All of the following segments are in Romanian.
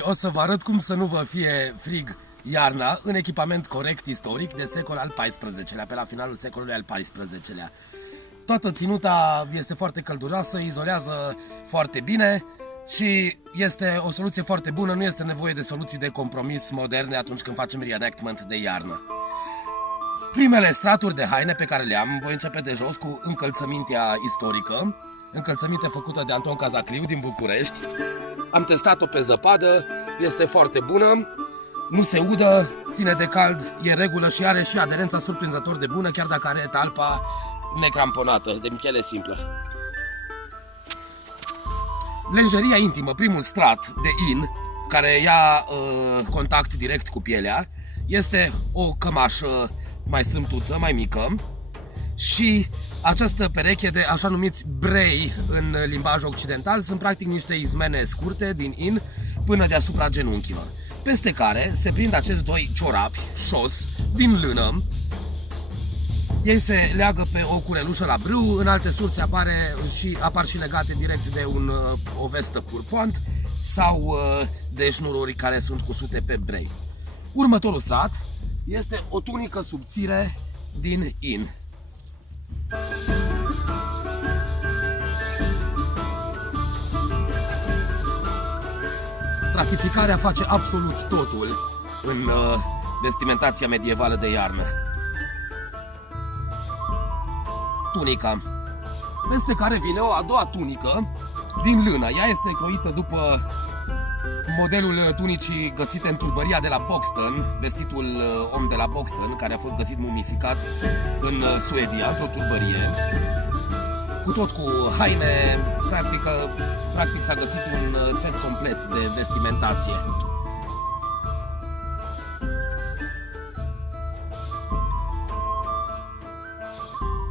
O să vă arăt cum să nu vă fie frig iarna în echipament corect istoric de secol al XIV-lea, pe la finalul secolului al XIV-lea. Toată ținuta este foarte călduroasă, izolează foarte bine și este o soluție foarte bună, nu este nevoie de soluții de compromis moderne atunci când facem reenactment de iarnă. Primele straturi de haine pe care le am, voi începe de jos cu încălțămintea istorică, încălțăminte făcută de Anton Cazacliu din București. Am testat-o pe zăpadă, este foarte bună, nu se udă, ține de cald, e în regulă și are și aderența surprinzător de bună, chiar dacă are talpa necramponată, de piele simplă. Lenjeria intimă, primul strat de in, care ia contact direct cu pielea, este o cămașă mai strâmtuță, mai mică, și această pereche de așa numiți brei în limbaj occidental sunt practic niște izmene scurte din in până deasupra genunchilor, peste care se prind acești doi ciorapi șos din lână. Ei se leagă pe o curelușă la brâu, în alte surse apar și legate direct de o vestă purpoant sau de șnururi care sunt cusute pe brei. Următorul strat este o tunică subțire din in. Stratificarea face absolut totul în vestimentația medievală de iarnă. Tunica, peste care vine o a doua tunică din lână. Ea este croită după modelul tunicii găsite în turbăria de la Boxton, vestitul om de la Boxton, care a fost găsit mumificat în Suedia, într-o turbărie, cu tot cu haine. Practic s-a găsit un set complet de vestimentație.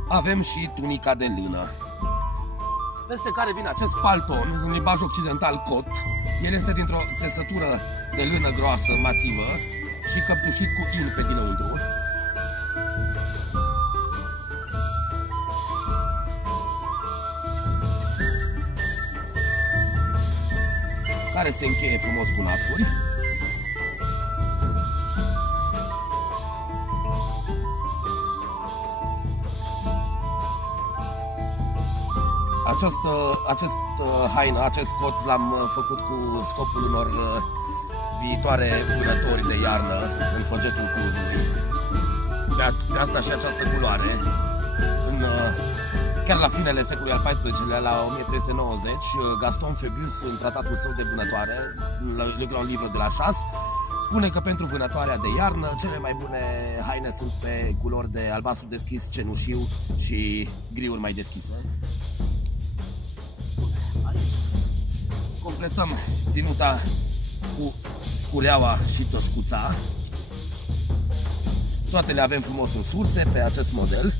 Avem și tunica de lână, peste care vine acest palton, în limbaj occidental cot. El este dintr-o țesătură de lână groasă, masivă și căptușit cu in pe dinăuntru. Care se încheie frumos cu nasturi. Acest cot l-am făcut cu scopul unor viitoare vânători de iarnă în Făgetul Clujului. De asta și această culoare. Chiar la finele secolului al XIV-lea, la 1390, Gaston Phœbus, în tratatul său de vânătoare, Le Grand Livre de la Chasse, spune că pentru vânătoarea de iarnă cele mai bune haine sunt pe culori de albastru deschis, cenușiu și griuri mai deschise. Completăm ținuta cu culeaua și toșcuța. Toate le avem frumos în surse pe acest model.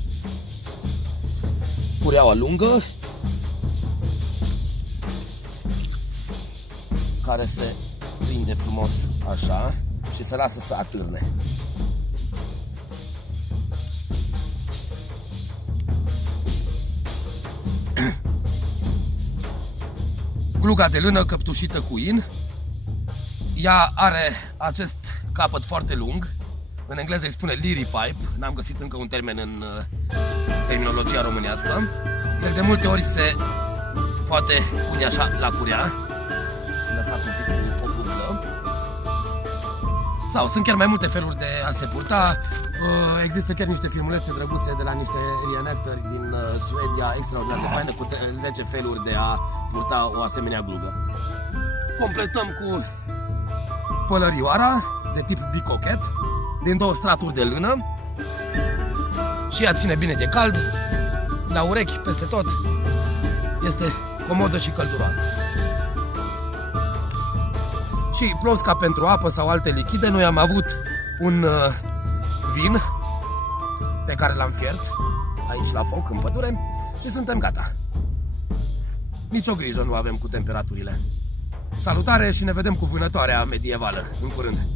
Cureaua lungă, care se prinde frumos așa și se lasă să atârne. Gluga de lână căptușită cu in. Ea are acest capăt foarte lung. În engleză îi spune lily pipe. N-am găsit încă un termen în terminologia românească. El de multe ori se poate pune așa la curea, lăsat un pic cu o buclă. Sau sunt chiar mai multe feluri de a se purta. Există chiar niște filmulețe drăguțe de la niște reenactori din Suedia, extraordinar de faine, cu 10 feluri de a purta o asemenea glugă. Completăm cu pălărioara de tip bicoquet, din două straturi de lână, și ea ține bine de cald, la urechi, peste tot. Este comodă și călduroasă. Și plosca pentru apă sau alte lichide. Noi am avut un vin pe care l-am fiert aici la foc, în pădure, și suntem gata. Nici o grijă nu avem cu temperaturile. Salutare și ne vedem cu vânătoarea medievală în curând.